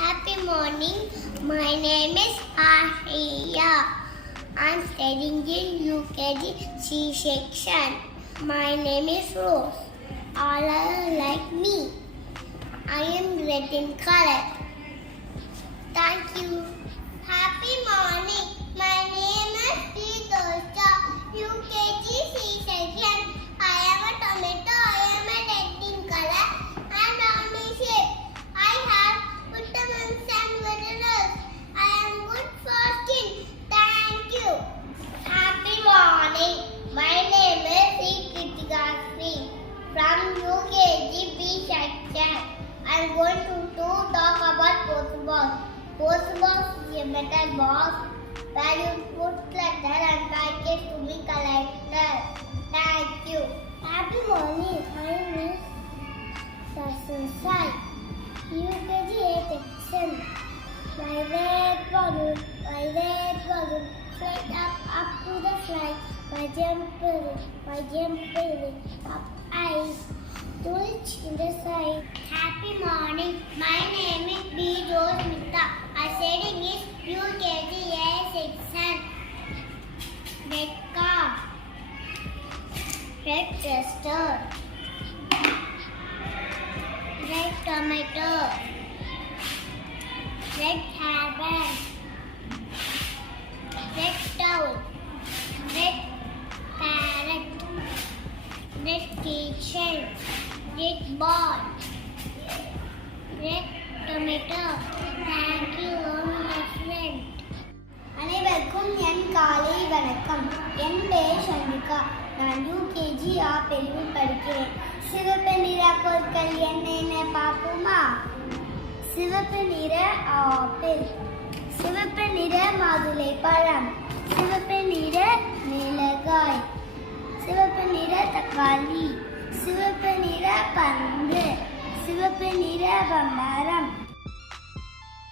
Happy morning. My name is Ahiya. I'm studying in UKG C section. My name is Rose. All are like me. I am red in color. Thank you. Happy morning. My name is Sridosha. UKG C section. I am a tomato. I am a red in color and round in shape. I have vitamins and minerals. I am good for skin. Thank you. Happy morning. My name is Kritika Sri from UKG B section. I am going to talk about post box. Post box is a metal box where you put letter and package to be collected. Thank you. Happy morning. My name is Sai. UKG 8 section. My red balloon flight up to the flight. My jumping up ice to reach in the side. Happy morning. My name is B. Rose Mita. Our setting is UKG A section. Red car, red custard, red tomato, red hairband, red towel, red parrot, red kitchen, red ball, red tomato. Thank you, my friend. அனைவருக்கும் என் காலை வணக்கம். என் பெயர் சந்திரிகா. நான் UKG ஆ பிரிவில் படிக்கிறேன். சிவப்பு நிற பொருட்கள் என்னென்ன பார்ப்போமா? சிவப்பு நிற ஆப்பிள், சிவப்பு நிற மாதுளை பழம், சிவப்பு நிற மிளகாய், சிவப்பு நிற தக்காளி, சிவப்பு நிற பந்து, சிவப்பு நிற பம்பரம்,